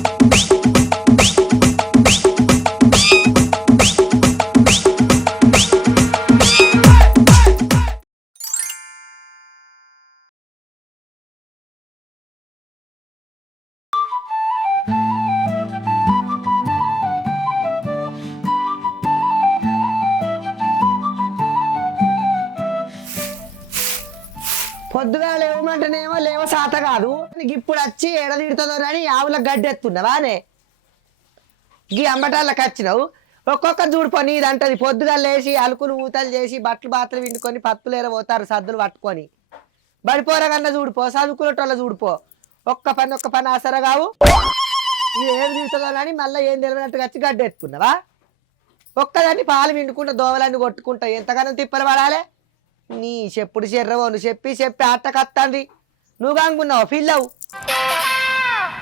పొద్దుగా నీకు ఇప్పుడు వచ్చి ఎడదిడుతుందో అని ఆవులకు గడ్డెత్తున్నావానే గీ అంబటాలకు వచ్చినావు. ఒక్కొక్క చూడుపో నీదంటది. పొద్దుగా లేచి అలుకులు ఊతలు చేసి బట్టలు బాత్రలు విండుకొని పత్తులేర పోతారు సద్దులు పట్టుకొని. బడిపోరగన్న చూడిపో చదువుకునేటోళ్ళ చూడిపో ఒక్క పని ఒక్క పని ఆసరా కావు. ఏం తీస్తుందో అని మళ్ళీ ఏం తెలియనట్టుగా వచ్చి గడ్డెత్తుకున్నావా ఒక్కదాన్ని పాలు విండుకుంటా దోవలన్నీ కొట్టుకుంటా ఎంతగానో తిప్పలు పడాలి? నీ చెప్పుడు చెర్రవో నువ్వు చెప్పి చెప్పి ఆట కత్తంది నువ్వు కానుకున్నావు? ఫీల్ అవు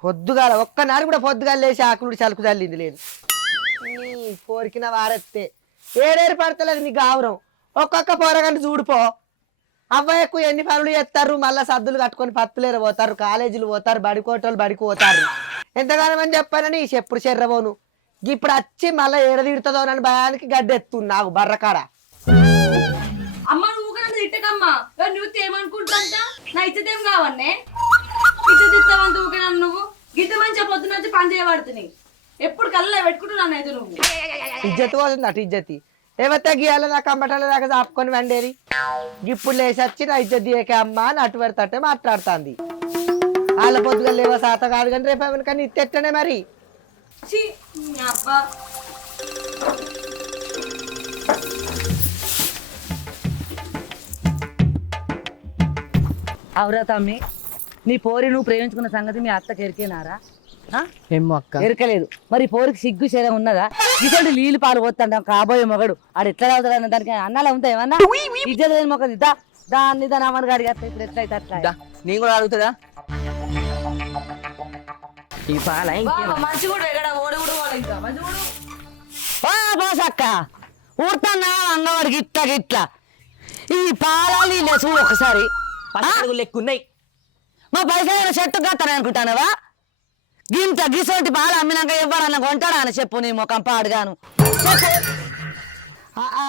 పొద్దుగాల ఒక్కనాడు కూడా పొద్దుగాల లేచి ఆకులుడి చలుకు చల్లింది లేదు. నీ కోరికిన వారెత్తే ఏడేరు పడతలేదు నీ గావరం. ఒక్కొక్క పోరగంట చూడిపో అవ్వయ్యకు ఎన్ని పనులు చేస్తారు? మళ్ళీ సద్దులు కట్టుకొని పత్తులేరు పోతారు కాలేజీలు పోతారు బడికోటోళ్ళు బడికి పోతారు. ఎంతగానో అని చెప్పానని చెప్పుడు చెర్రబోను? ఇప్పుడు వచ్చి మళ్ళీ ఏడదిడుతుందో అని భయానికి గడ్డెత్తున్నావు బర్రకాడ. అమ్మ నువ్వు తిట్టకమ్మా నువ్వు తేమనుకుంటా నా ఇచ్చేదేం కావన్నే? ఇచ్చే తిస్తావంత ఊకేనా నువ్వు. గిట్ట మంచిగా పొద్దున వచ్చి పని చేయబడుతున్నాయి ఎప్పుడు కల్లా పెట్టుకుంటున్నాను అయితే నువ్వు? ఇజ్జత్ పోతుంది అటు ఇజ్జతి. ఏవైతే గీయాల దాకా అంబటాల దాకా చాపుకొని వండేది ఇప్పుడు లేచి వచ్చి నా ఇజ్జత్ దియకే అమ్మ అని అటు పెడతాంటే మాట్లాడుతుంది. వాళ్ళ పొద్దుగా లేవ సాత కాదు కానీ రేపు కానీ ఇత్తెట్టనే మరి. నీ అబ్బా. అవురా తమ్మి నీ పోరి నువ్వు ప్రేమించుకున్న సంగతి మీ అత్తకి ఎరికేనారా? ఆ? ఏమో అక్క? ఎరకలేదు. మరి పోరికి సిగ్గు శరం ఉన్నదా? ఇటువంటి నీళ్ళు పాలు పోతాంటాం కాబోయే మొగడు. ఆడు ఎట్లా అవుతాడన్న దానికి అన్నాలు ఉంటాయి ఏమన్నా? ఇజ్జత లేని మొక్కది. దా దాన్ని దాని అమ్మని అట్లా ఇప్పుడు ఎట్లయితే అట్లా. నేను కూడా అడుగుతుందా ఈ పాల మంచి కూడా ఎక్కడ? ఓడి కూడా ఓడ ఇంకా. మంచి కూడా ఓ పోసక్క ఊరుతాన్నా అంగవాడి గిట్ల గిట్ల. ఈ పాలాలు నీళ్ళే చూడు ఒకసారి. పచ్చడుగులు లెక్కున్నాయి. మా పైసలు చెట్టు అనుకుంటానవా గింత గిసోటి పాలు అమ్మినాక ఇవ్వడన్న కొంటాడా అని చెప్పు నీ ముఖం పాడుగాను. ఆ, ఆ,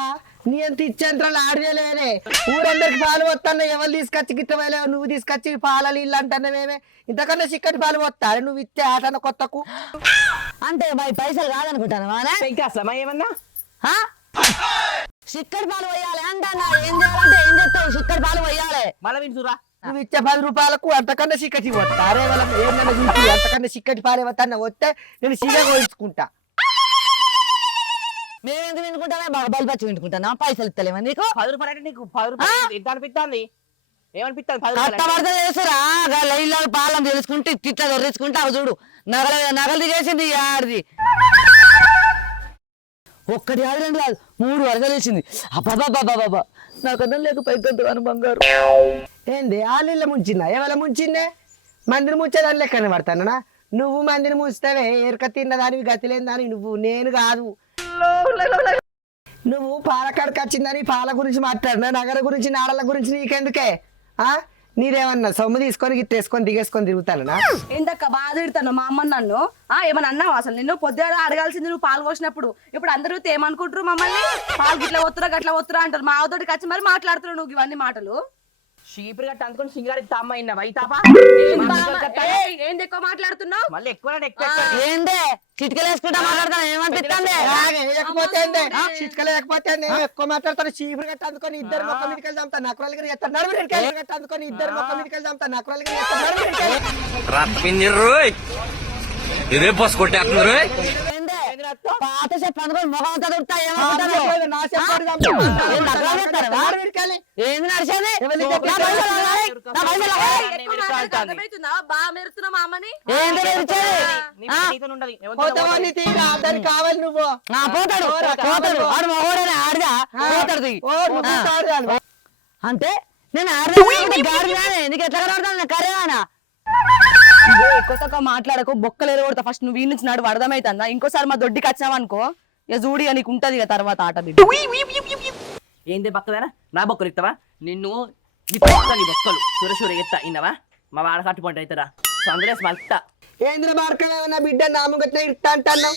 నీ అంత ఇచ్చేంతరాలు ఆడలేదే ఊరందరికి పాలు వస్తాను ఎవరు తీసుకొచ్చి గిట్టవేలే నువ్వు తీసుకొచ్చి పాల నీళ్ళు అంటున్నావేమే ఇంతకన్నా చిక్కటి పాలు వస్తారు నువ్వు ఇచ్చే ఆటన కొత్తకు. అంటే మా పైసలు అసలు ఏమన్నా? పాలు పోయాలి ఏం చేయాలంటే ఏం చెప్తావు? పాలు పోయాలి. మళ్ళీ వింటురా నువ్వు ఇచ్చే పది రూపాయలకు అంతకన్నా వాళ్ళకి ఏంటన్నా చూసి అంతకన్నా చిక్కటి పాలు వస్తే నేను సిగా కోయించుకుంటా మేమెందుకు వినుకుంటానే బాగా బలిపచ్చి వినుకుంటానా? పైసలు ఇస్తలేమా నీకు? పది రూపాయలు అంటే నీకు పది రూపాయలు ఎంత అనిపిస్తుంది ఏమనిపిస్తుంది పది రూపాయలు పాలం తెలుసుకుంటే తిట్ల అవి చూడు. నగల నగలు చేసింది ఈ ఆడిది. ఒక్కటి ఆడి రెండు కాదు మూడు వరదలు వేసింది. అబ్బాబాబాబాబా నాకు అర్థం లేక పైకంత అని బంగారు. ఏంది ఆ నీళ్ళ ముంచిందా? ఎవల ముంచిందే? మందిని ముంచేదాని లెక్క పడతానా నువ్వు మందిని ముంచుతావే ఎరుక తిన్నదానివి గతి లేని దానివి నువ్వు నేను కాదు. నువ్వు పాలకాడికి వచ్చిందని పాల గురించి మాట్లాడినా నగర గురించి నాడల గురించి నీకెందుకే? ఆ? నీదేమన్నా సొమ్ము తీసుకొని గిట్టేసుకొని దిగేసుకొని తిరుగుతానా ఇందాక బాధ తిడతాను మా అమ్మ నన్ను? ఆ ఏమన్నా అన్నావు? అసలు నిన్ను పొద్దున అడగాల్సింది నువ్వు పాలు పోసినప్పుడు. ఇప్పుడు అందరూ ఏమనుకుంటారు మమ్మల్ని? పాలు గిట్ల ఒత్తురా గట్ల వత్తురా అంటారు. మా అవతోటికి వచ్చి మరి మాట్లాడుతున్నావు నువ్వు ఇవన్నీ మాటలు. చీపురు గట్ట అందుకొని సింగారి తమ్మ అయినా వైతాపా ఏయ్, ఏంది ఎక్కువ మాట్లాడుతున్నావు? మళ్ళీ ఎక్కువ. ఏందే? చిటికలు వేసుకుంటా మాట్లాడతాను? ఏమనిపిస్తుంది లేకపోతే? ఎక్కువ మాట్లాడతాను. చీపురు గట్ట అందుకొని ఇద్దరు మొక్క మీదకి వెళ్దాం నకురాలు గారు ఎత్తారు నడుము గట్ట అందుకొని ఇద్దరు మొక్క మీదకి వెళ్దాం నకురాలు గారు ఎత్తారు నడుము ఇదే పాత చెప్పు అనుకోని మొహం. ఏంది నడిచేది? కావాలి. నువ్వు. పోతాడు పోతాడు ఆడు మగోడని ఆడిదా? పోతాడు. అంటే నేను నీకు ఎట్లా కనబడతాను? కరేవానా ఇగో ఎక్కువ తక్కువ మాట్లాడకు బొక్కలు ఎరగొడతా ఫస్ట్ నువ్వు వీడి నుంచి నాడు అర్థమవుతుందా ఇంకోసారి మా దొడ్డికి వచ్చావనుకో ఇక చూడి నీకు ఉంటది ఇక తర్వాత ఆట బిడ్డ ఏంది బక్కదారా నా బొక్కలు ఇస్తావా నిన్ను నీ బొక్కలు. సుర సుర ఎత్తా ఇన్నవా? మా వాడ కట్టుకుంటా అవుతారా సందులేసి మల్తా ఏంద్ర బార్కలేమన్నా బిడ్డ నామగట్ల ఇట్ట అంటున్నావు?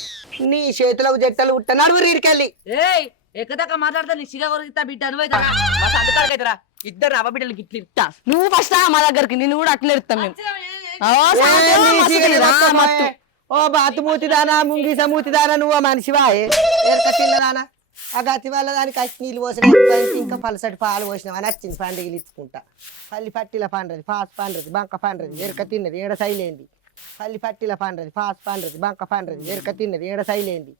నీ చేతులకు జట్టలు ఉట్ట నడువురు ఇరికెళ్ళి ఏయ్ ఎక్కదాకా మాట్లాడితే? నీ సిగ కొరికితా బిడ్డ నువ్వైతే మా సందుకాడికైతేరా ఇద్దరు నవ్వ బిడ్డలకి ఇట్లా ఇట్టా నువ్వు ఫస్ట్ మా దగ్గరికి నిన్ను కూడా అట్లా ఎడతాం మేము. ఓ, ఏ, సాయంత్రం నీ మస్తు చీకటి తీరా, మొత్తం. మత్తు. పోయే. ఓ బాతు మూతిదానా ముంగిస మూతిదానా నువ్వు మనిషివా ఎరక తిన్నదానా? ఆ గతి వల్ల దానికి అచ్చి నీళ్ళు పోసిన ఇంకా పలసటి పాలు పోసినావు? అని వచ్చింది పండుగలు ఇచ్చుకుంటా పల్లి పట్టిల పండ్రది ఫాస్ట్ పండ్రది బంక పండ్రది ఎరక తిన్నది ఏడ సైలేంది? పల్లి పట్టిల పండ్రది ఫాస్ట్ పండ్రది బంక పండ్రది ఎరక తిన్నది ఏడ సైలేంది?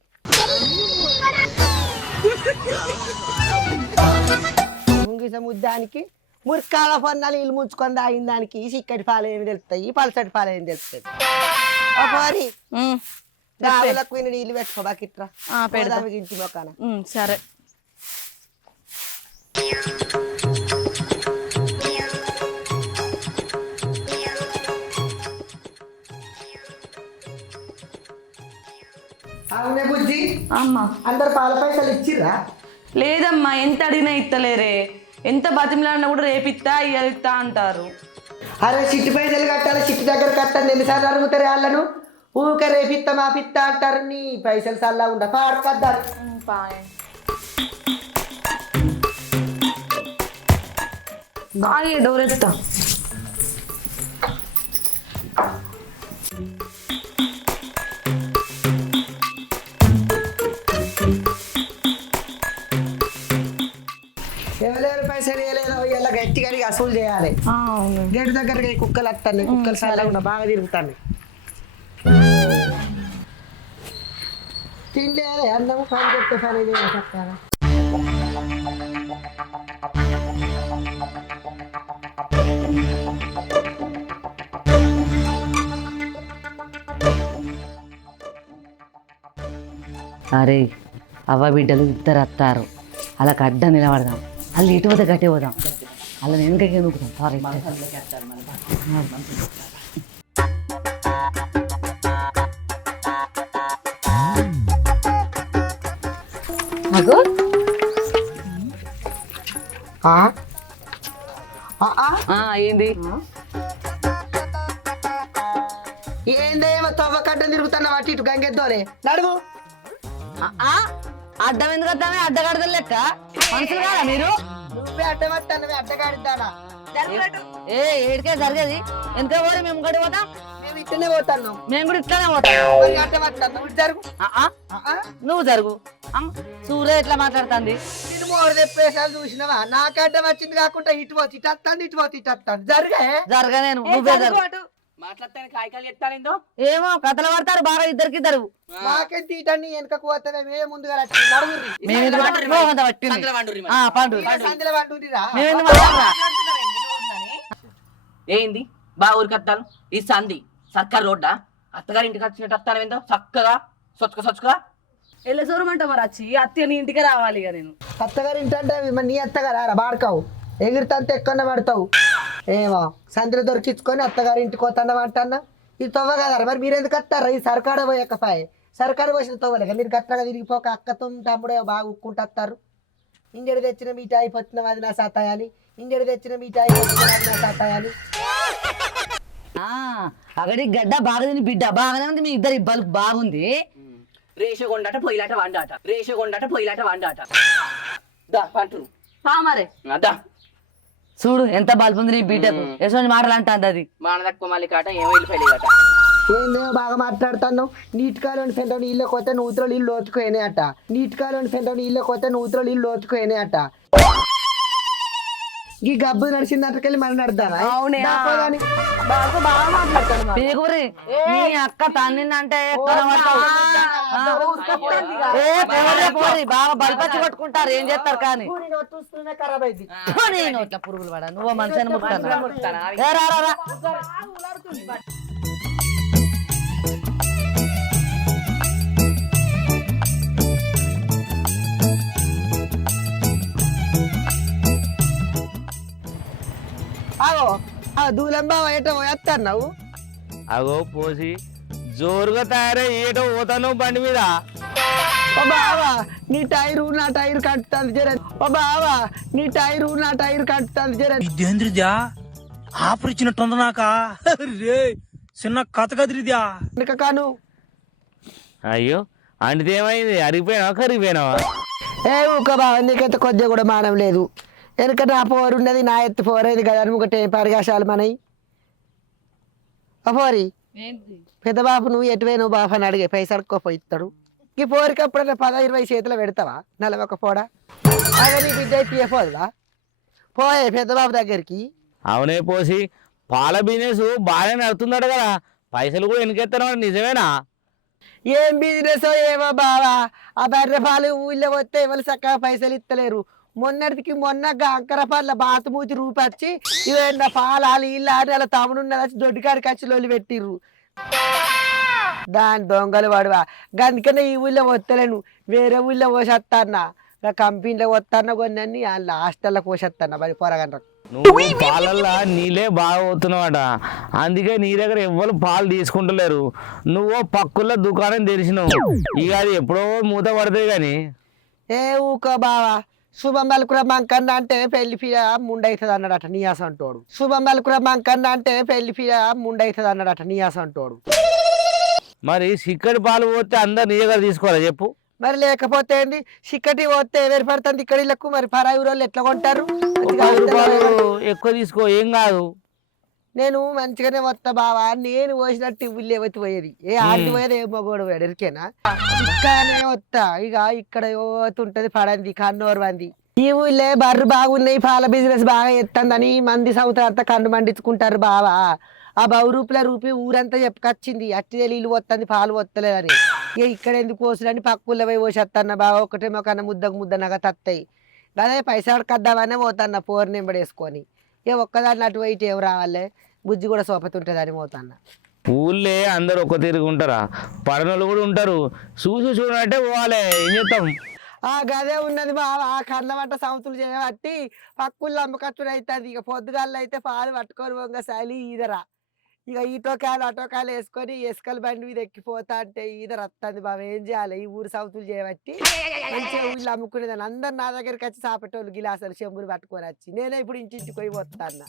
ముంగిస ముద్దానికి మురికాల పొన్నాలు ఇల్లు ముంచుకొని తాగిన దానికి చిక్కటి పాలు ఏమి తెలుస్తాయి? పలసటి పాలు ఏమి తెలుస్తాయి? ఒకరి ఉమ్, గావులకు నీళ్ళు పెట్టుకో బాకిట్రా. పోదాము ఇంటి మొక్కన. సరే. అవునే బుజ్జి? అమ్మా. అందరు పాల పైసలు ఇచ్చిర్రా? లేదమ్మా ఎంత అడిగినా ఇస్తలేరే ఎంత బతిమలాడినా కూడా ఇయ్యాలి ఇత్తా అంటారు. అరే చిట్టి పైసలు కట్టాలి చిట్టి దగ్గర కట్టండి. ఎన్నిసార్లు అడుగుతారు వాళ్ళను ఊకే రేపిత్త మా పిత్త అంటారు. నీ పైసలు సల్లా ఉండ పాడుకొద్దారు బాగా డోరెత్తా ఇవ్వలేదు ఇలా గట్టిగా అసలు చేయాలి. గేటు దగ్గరకి కుక్కలు వస్తాయి కుక్కలు ఉండ బాగా తిరుగుతాను తినలేదే అన్నము పని చెప్తే చేయాలి చక్కగా అరే అవ్వ బిడ్డలు ఇద్దరు వస్తారు అలా అడ్డ నిలబడదాం. వాళ్ళు ఇటు పోతే గట్టే పోదాం అలా వెనకకి నూకుతాం సారీ అగో? ఆ, ఏంది ఏందేమో తవ్వకట్ట తిరుగుతున్నా అటు ఇటు గంగెద్దోలే ఆ, అడ్డం ఎందుకు వద్దామే అడ్డగడదలు లెక్క? మనుషులు కాదా మీరు? నువ్వే అడ్డమట్టన్నవే అడ్డగాడిద్దానా ఏ ఏడికే జరిగేది? ఎంత పోయి మేము గడి పోతాం? మేము ఇట్టనే పోతాను మేము కూడా ఇట్లానే పోతాం. ఇటు జరుగు? నువ్వు జరుగు. సూర్య ఎట్లా మాట్లాడుతుంది? తెప్పేసాలు చూసినావా? నాకు అడ్డం వచ్చింది కాకుండా ఇటు పోతే ఇటు వస్తాను ఇటు పోతే ఇటు వస్తాను జరగే? జరగ నేను నువ్వే జరుగు ఏమో కథలు పడతారు బాగా ఇద్దరికి ఇద్దరు మాకెంత ఇటన్ని వెనకకు పోతానే మేము ముందుగా వచ్చి నడుగుర్రి మేము ఎందుకు పట్టింది? ఓ, అంత పట్టింది. సందులో పండుర్రి మరి. ఆ, పండు సందులో పండుర్రిరా మేము ఎందుకు పట్టాలా? ఏంది? బాగా ఊరికత్తాను ఈ సంధి సర్కార్ రోడ్డా? అత్తగారి ఇంటికి వచ్చినట్టు వస్తాను ఏందో? చక్కగా సొచ్చుక సొచ్చుక. ఎల్ల సోరమంట మరి వచ్చి అత్త నీ ఇంటికి రావాలి ఇక నేను. అత్తగారు ఇంటంటే మరి నీ అత్తగారా? బాడకావు. ఎగిరితంత ఎక్కువ పడతావు. ఏమో సందులో దొరికించుకొని అత్తగారి ఇంటికి పోతాను అంటన్నా? ఇది తవ్వ కదా మరి మీరు ఎందుకు వస్తారా ఈ సర్కారు పోయకపోయే సర్కారు పోసిన తవ్వలేక మీరు గట్టగా తిరిగిపోక అక్కతో తమ్ముడే బాగా ఉక్కుంటారు ఇంజడి తెచ్చిన మీట అయిపోతున్నాం అది నా సతాయాలి. ఇంజడి తెచ్చిన మీట అయిపోతున్నాం అది నా సతాయాలి. ఆ, అగడి గడ్డ బాగా తిని బిడ్డ. బాగానే ఉంది మీ ఇద్దరి బల్క్ బాగుంది. రేష కొండట పొయ్యిలాట వండాట. రేష కొండట పొయ్యిలాట వండాట. దా పంటరు పా మరే. దా. చూడు ఎంత బల్బు ఉంది నీ బిడ్డకు ఎటువంటి మాటలు అంటుంది అది. మాన తక్కువ మళ్ళీ కాట ఏమో వెళ్ళిపోయలేదట ఏందేమో బాగా మాట్లాడుతున్నావు? నీటికాలోని పెంట నీళ్ళ కొత్త నూతులో నీళ్ళు లోతుకునే అట నీటికాలోని పెంట నీళ్ళ కొత్త నూతులో నీళ్ళు లోతుకునే అట ఈ గబ్బు నడిచిందంటకెళ్ళి మనం నడదానా అవునే. బాగా మాట్లాడతాను. పేగురి నీ అక్క తన్నిందంటే పోరే, బాగా బల్పచ్చి కొట్టుకుంటారు ఏం చేస్తారు కానీ? నేను ఇట్లా పురుగులు పడ నువ్వు మనిషిని ముట్టుకున్నా ఆగో ఆ దూలం బావ ఏటో పోయేస్తున్నావు అగో పోసి జోరుగా తయారై ఏటో పోతాను బండి మీద. ఓ బావా నీ టైరు నా టైర్ కట్టుతుంది జర. ఓ బావా నీ టైరు నా టైర్ కట్టుతుంది జర. ఇదేంద్రిజా? ఆఫర్ ఇచ్చినట్టుంది నాక? రే చిన్న కథ కదిరిద్యా? వెనుక కాను. అయ్యో అంటే ఏమైంది అరిగిపోయినావా? కరిగిపోయినావా? ఏ ఊక బావ నీకైతే కొద్దిగా కూడా మానం లేదు. వెనక నా పోరు ఉన్నది నా ఎత్తు పోరేది కదా అని ఒకటే పరిగాశాలు మనయి ఆ పోరి పెద్ద బాబు నువ్వు ఎటువే నువ్వు బాబు అని అడిగే పైసలు అడుక్కోపోయి ఇస్తాడు. ఈ పోరికి అప్పుడన్నా పద ఇరవై చేతిలో పెడతావా? నలవక పోడా? అదే నీ బిడ్డ తీయపోదువా పోయే పెద్ద బాబు దగ్గరికి. అవునే పోసి పాల బిజినెస్ బాగానే నడుతుందట కదా. పైసలు కూడా ఎన్నికెత్తాను నిజమేనా? ఏం బిజినెస్ ఏమో బావా? ఆ బర్రె పాలు ఊళ్ళో వస్తే ఎవరు చక్కగా పైసలు ఇస్తలేరు. మొన్నటికి మొన్న అంకర పాల బాతుమూతి రూపొచ్చి ఇవేంట పాల నీళ్ళ అని అలా తమ్ముడు వచ్చి దొడ్డికాడికి వచ్చి లొల్లి పెట్టిర్రు. దాని దొంగలు వాడువా. అందుకనే ఈ ఊళ్ళో వస్తలేను వేరే ఊళ్ళో పోసేస్తాన్నా కంపెనీలో వస్తాను కొన్ని వాళ్ళ హాస్టల్లో పోసేస్తాను మరి పొరగండ్రకు నువ్వు పాలల్లో నీళ్ళే బాగా పోతున్నావట. అందుకే నీ దగ్గర ఎవ్వరు పాలు తీసుకుంటలేరు. నువ్వు పక్కుల్లో దుకాణం తెరిచినావు. ఇక అది ఎప్పుడో మూత పడుతుంది కానీ. ఏ ఊకో బావా. శుభం పలుకుర మంకన్న అంటే పెళ్ళి పిల్ల ముండైతుంది అన్నాడట నీయాస అంటోడు. శుభం పలుకుర మంకన్న అంటే పెళ్ళి పిల్ల ముండైతుంది అన్నాడట నీయాస అంటోడు. మరి సిక్కడి పాలు పోతే అందరు నీ దగ్గర తీసుకోవాలి చెప్పు? మరి లేకపోతే ఏంది? చిక్కటి పోతే ఎవరి పడుతుంది ఇక్కడ ఇళ్ళకు? మరి పరాయి ఊరోళ్ళు ఎట్లా కొంటారు? ఒక పది రూపాయలు ఎక్కువ తీసుకో ఏం కాదు. నేను మంచిగానే వస్తా బావా నేను పోసినట్టు ఇల్లు ఏవైతే పోయేది? ఏ ఆడికి పోయేది ఏ మగోడు పోయాడు ఎరికేనా? ఇక్కడనే వస్తా. ఇక ఇక్కడ ఉంటది పడంది కన్నోరు మంది. ఈ ఊళ్ళే బర్రు బాగున్నాయి పాల బిజినెస్ బాగా ఎత్తందని మంది సౌత్ అంతా కన్ను మండించుకుంటారు బావా. ఆ బౌ రూపుల రూపి ఊరంతా చెప్పుకొచ్చింది. అట్టి నీళ్ళు వస్తుంది పాలు వస్తలేదని ఇక ఇక్కడ ఎందుకు పోసులని పక్కుల్లో పోయి పోసేస్తాన్న బావ ఒకటే మొకన్న ముద్దకు ముద్ద నగ తత్తాయి. అదే పైసా కద్దామనే పోతాన్న పోరు నింబడేసుకొని. ఇక ఒక్కదాన్ని అటు ఇటు ఏం రావాలే? బుజ్జి కూడా సోపతుంటుందని పోతాన్న ఊళ్ళే అందరు ఒక్క తిరుగుంటారా పడనోళ్ళు కూడా ఉంటారు. చూసి చూడంటే పోవాలి. ఏం చేస్తాం? ఆ గదే ఉన్నది బావ. ఆ కళ్ళ వంట సంవత్సరం చేయబట్టి పక్కుల్లో అమ్మకచ్చుడు అవుతుంది ఇక పొద్దుగాళ్ళు అయితే పాలు పట్టుకొని పోగా సలి ఈదరా. ఇక ఈటో కాలు కాలు వేసుకొని ఇసుకల బండి మీద ఎక్కిపోతా అంటే ఈద వస్తుంది బాబు ఏం చేయాలి? ఈ ఊరు సౌతులు చేయబట్టి మంచిగా ఊళ్ళో అమ్ముకునేదాన్ని అందరు నా దగ్గరికి వచ్చి సాపెట్టోళ్ళు గిలాసాలు చెంబులు పట్టుకొని వచ్చి నేనే ఇప్పుడు ఇంటింటికి పోయి పోతాన్న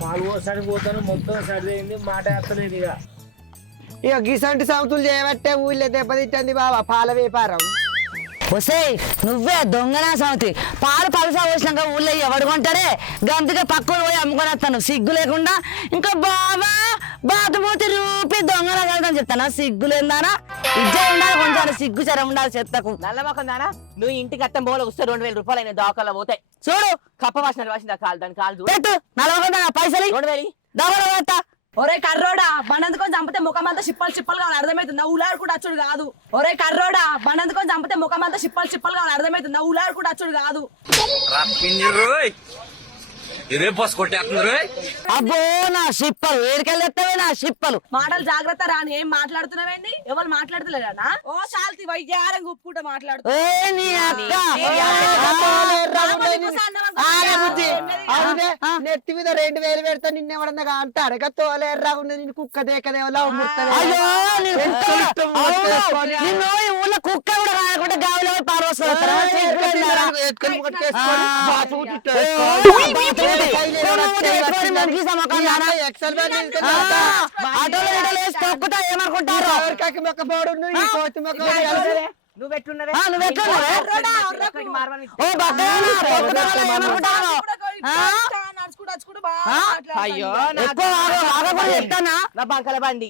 పాలు పోతాను మొత్తం సరిదైంది మాట ఎత్తలేదు ఇక ఇక గిసంటి సంవత్సరం చేయబట్టే ఊళ్ళో దెబ్బతింటుంది బావ పాల వ్యాపారం వసే నువ్వే దొంగనా సమతి పాలు పలుసా పోసినాక ఊళ్ళో ఎవడు కొంటాడే గంతగా పక్కన పోయి అమ్ముకొని వస్తాను. సిగ్గు లేకుండా ఇంకా బాబా బాతుమూతి రూపి దొంగన కలుగుతాను చెప్తాను? సిగ్గు లేదానా ఇజ్జే ఉండాలి కొంచెం సిగ్గు చరం ఉండాలి చెత్తకు. నల్ల మొక్కం దానా? నువ్వు ఇంటికి అత్తం పోలే వస్తే రెండు వేల రూపాయలు అయినా దాకాలో పోతాయి. చూడు కప్ప వాసిన వాసిన కాలు దాని కాలు పెట్టు నలభై పైసలు రెండు వేలు పెడతా ఒరే కర్రోడా బండందుకొని చంపితే ముఖం అంతా చిప్పలు చిప్పలు కావాలి అర్థమవుతుందా? ఉలాడుకుంటూ అచ్చుడు కాదు. ఒరే కర్రోడా బండందుకొని చంపితే ముఖం అంతా చిప్పలు చిప్పలు కావాలి అర్థమవుతుందా? ఉలాడుకుంటూ అచ్చుడు కాదు. ఇదే బస్ కొట్టేస్తున్నారు అబ్బో నా షిప్పలు ఏడికెళ్ళి ఎత్తవే నా షిప్పలు మాటలు జాగ్రత్త రాని ఏం మాట్లాడుతున్నావేంది? ఎవరు మాట్లాడుతలేరా ఓ శాల్తి వైద్యారం గుప్పుకుంటూ మాట్లాడుతూ నెత్తి మీద రెండు వేలు పెడతా నిన్నెవడన్నా అంటాడు తోలేర్రా ఉన్నది కుక్క దేకదేవలా నేను కుక్క ఈ ఊళ్ళో కుక్క కూడా రాయకుండా గావిలో పారవస్తారా? ఏమనుకుంటారు నువ్వు ఎట్లున్నవే ఆ, నువ్వు ఎట్లున్నావే? ఒక్కడికి మార్వని ఓ బక్కగానా, తొక్కుతావా ఏమనుకుంటారు ఆ? నడుచుకుంటూ నడుచుకుంటూ అయ్యో నా బంకల బండి?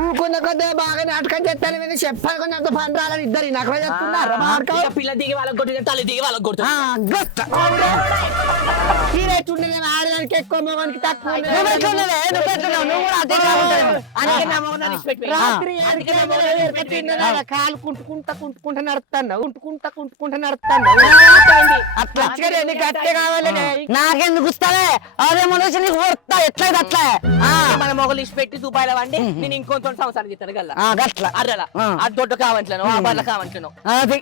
ఊకున్న కొద్దే బాగా నాటకం చేస్తాను మీద చెప్పాలి కొంచెం అంత పని రాలని ఇద్దరు. నాకు చెప్తున్నారు పిల్ల దిగి వాళ్ళకి కొట్టిన తల్లి దిగి వాళ్ళకి కొడుతుంది ఆడడానికి ఎక్కువ మగనికి తక్కువ ఉన్నది. నువ్వు ఎట్లున్నావే? నువ్వు ఎట్లున్నావు? నువ్వు కూడా అదే కాకుంటావేమో. అందుకే నా మొగ నన్ను ఇచ్చిపెట్టి రాత్రి ఏడుకి తిన్నదాకా కాలు కుంటుకుంటా కుంటుకుంటా నడుస్తాను కుంటుకుంటా కుంటుకుంటా నడుస్తాను అట్లా వచ్చి గట్టే కావాలనే నాకెందుకు ఇస్తావే అదే ముందు నీకు కొడతా. ఎట్లయితే అట్లా? ఆ, మన మొగలు ఇచ్చి పెట్టి రూపాయల వండి నేను ఇంకొంత సంవత్సరానికి ఇస్తాను గల్ల. ఆ, గట్ల. అర్రలా. ఆ. దొడ్డు కావంట్లను ఆ బర్ల కావంట్లను. అది.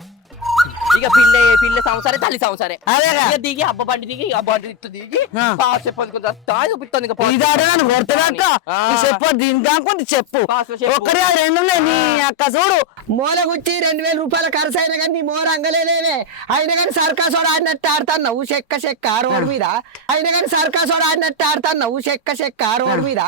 ఇక పిల్ల పిల్ల సంవత్సరే తల్లి సంవత్సరే. ఇక దిగి అబ్బ బండి దిగి ఆ బండి ఇట్టు దిగి. పాస్ చెప్పదు కొంచెం తాగి చూపిస్తుంది ఇంకా పాస్ ఇదాడు నన్ను కొడతాడక్క ఆ. చెప్పు దీని కాకుండా చెప్పు. అది రెండు నీ అక్క చూడు. మూల గుచ్చి రెండు వేల రూపాయల ఖర్చు అయినా కానీ నీ మోర అంగలేదేవే అయినా కానీ సర్కాసోడు ఆడినట్టు ఆడుతున్నావు. చెక్క చెక్క రోడ్ మీద. అయినా కానీ సర్కాసోడు ఆడినట్టు ఆడుతున్నావు. చెక్క చెక్క రోడ్ మీద.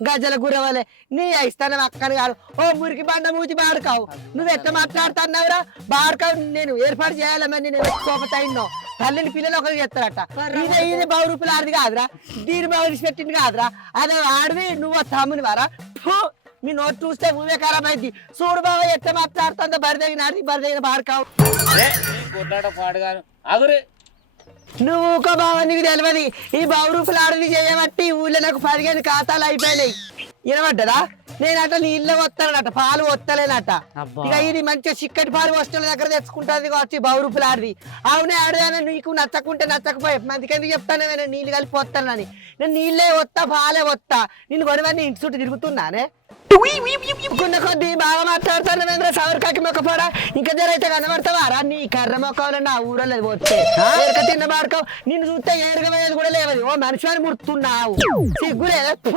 గజల గురవలే నీ ఇస్తాను అక్కని కాదు. ఓ మురికి బండ మూతి బాడుకావు. నువ్వు ఎట్లా మాట్లాడుతున్నావురా? బాడుకావు. నేను ఏర్పాటు చేయాలమ్మని నేను కోపతైన్నో తల్లిని పిల్లలు ఒకరికి చెప్తారట. ఇదే ఇది బావు రూపాయలు ఆడిది కాదురా. దీని బావు పెట్టింది కాదురా. అదే ఆడిది నువ్వు తమ్ముని వారా! మీ నోట్ చూస్తే ఊవే ఖరాబ్ అయింది చూడు బావ ఎట్లా మాట్లాడుతుందో బరిదగిన ఆడిది బరిదగిన బాడుకావు. పాడగాను అగురే నువ్వు ఊకో బావ నీకు తెలియదు ఈ బావు రూపాయలు ఆడది చేయబట్టి ఊళ్ళో నాకు పదిహేను ఖాతాలు అయిపోయినాయి. వినబడ్డదా? నేనట నీళ్ళ వస్తానట పాలు వస్తలేనట ఇక ఇది మంచిగా చిక్కటి పాలు వస్తున్న దగ్గర తెచ్చుకుంటుంది కావచ్చు బావు ఆడది అవునే ఆడదానే నీకు నచ్చకుంటే నచ్చకపోయే. ఎందుకు చెప్తానే నేను? నీళ్ళు కలిపి వస్తానని నేను నీళ్ళే వస్తా పాలే వస్తా నిన్ను కొనవని ఇంటి చుట్టూ తిరుగుతున్నానే? కొన్న కొద్ది బాగా మాట్లాడుతాను నరేంద్ర సవరకాకి మొక్క పోరా? ఇంకా జరైతే కనబడతావారా నీ కర్ర మొక్కలు నా ఊరలో పోతే. ఏరక తిన్న బాడుకో. నిన్ను చూస్తే ఏరుగా పోయేది కూడా లేవది. ఓ మనిషి అని ముడుతున్నావు సిగ్గులేదు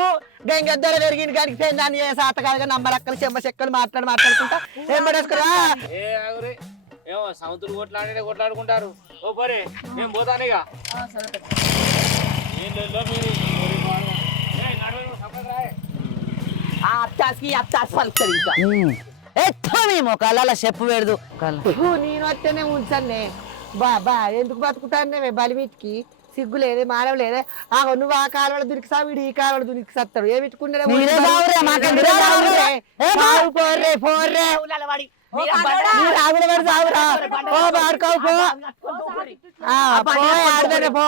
గంగద్దర పెరిగిన కాడికి పెందాన్ని ఏ సాత కాదుగా నంబరక్కలు చెమ్మ చెక్కలు మాట్లాడి మాట్లాడుకుంటా. ఏం పడేసుకురా? ఏమో సముద్రం కొట్లాడే కొట్లాడుకుంటారు. ఓ పరే నేను పోతాను ఇక. ఏం లేదు మీరు ఊరికి పోను. ఏయ్, నడవను, సపరేట్ రాయ్. ఆ అత్తాసి అత్తాసి పలుకుతుంది ఇంకా ఎత్తు నీ మొక్కల చెప్పు పెడదు నేను వస్తేనే ఉంచన్నే బా బా ఎందుకు బతుకుతానే బలిమిటికి? సిగ్గు లేదే మానవ లేదే. ఆ నువ్వు ఆ కాలువలో దురికి వీడు ఈ కాలువలో దురికి సత్తాడు ఏ ఆవిడ పడి పో ఆ, పో, ఆడదానే పో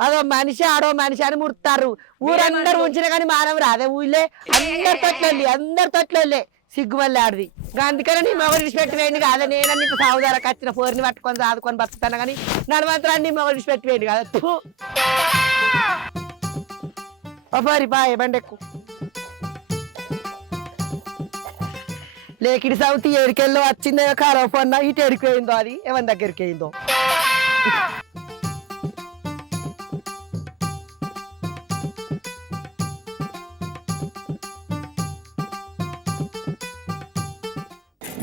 అదో మనిషి ఆడో మనిషి అని ముడతారు. ఊరందరూ ఉంచిన కానీ మానవ రాదే. ఊళ్ళే అందరి తట్లెళ్ళి అందరి తట్లెళ్ళే సిగ్గు మళ్ళీ ఆడిది. అందుకనే నీ మొగలు వేయండి కాదా. నేను నీకు సాగుదారకు వచ్చిన పోరిని పట్టుకొని సాదుకొని బతుకుతాను కానీ నన్ను మాత్రం నీ మొగలు వేయండి కాదా. ఓ పోరి బాయ్ బండెక్కు. లేకిడి సౌతి ఎడికెళ్ళో వచ్చిందో కారో పొన్న ఇటు ఎడిపోయిందో అది? ఎవరి దగ్గరికి అయిందో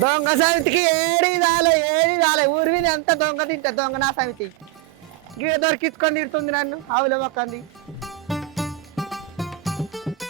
దొంగ సమితికి ఏడి రాలే ఏడి రాలే. ఊరి మీద ఎంత దొంగ తింటా దొంగ నా సమితి. గీ దొరికించుకొని తిడుతుంది నన్ను ఆవుల మొక్కంది.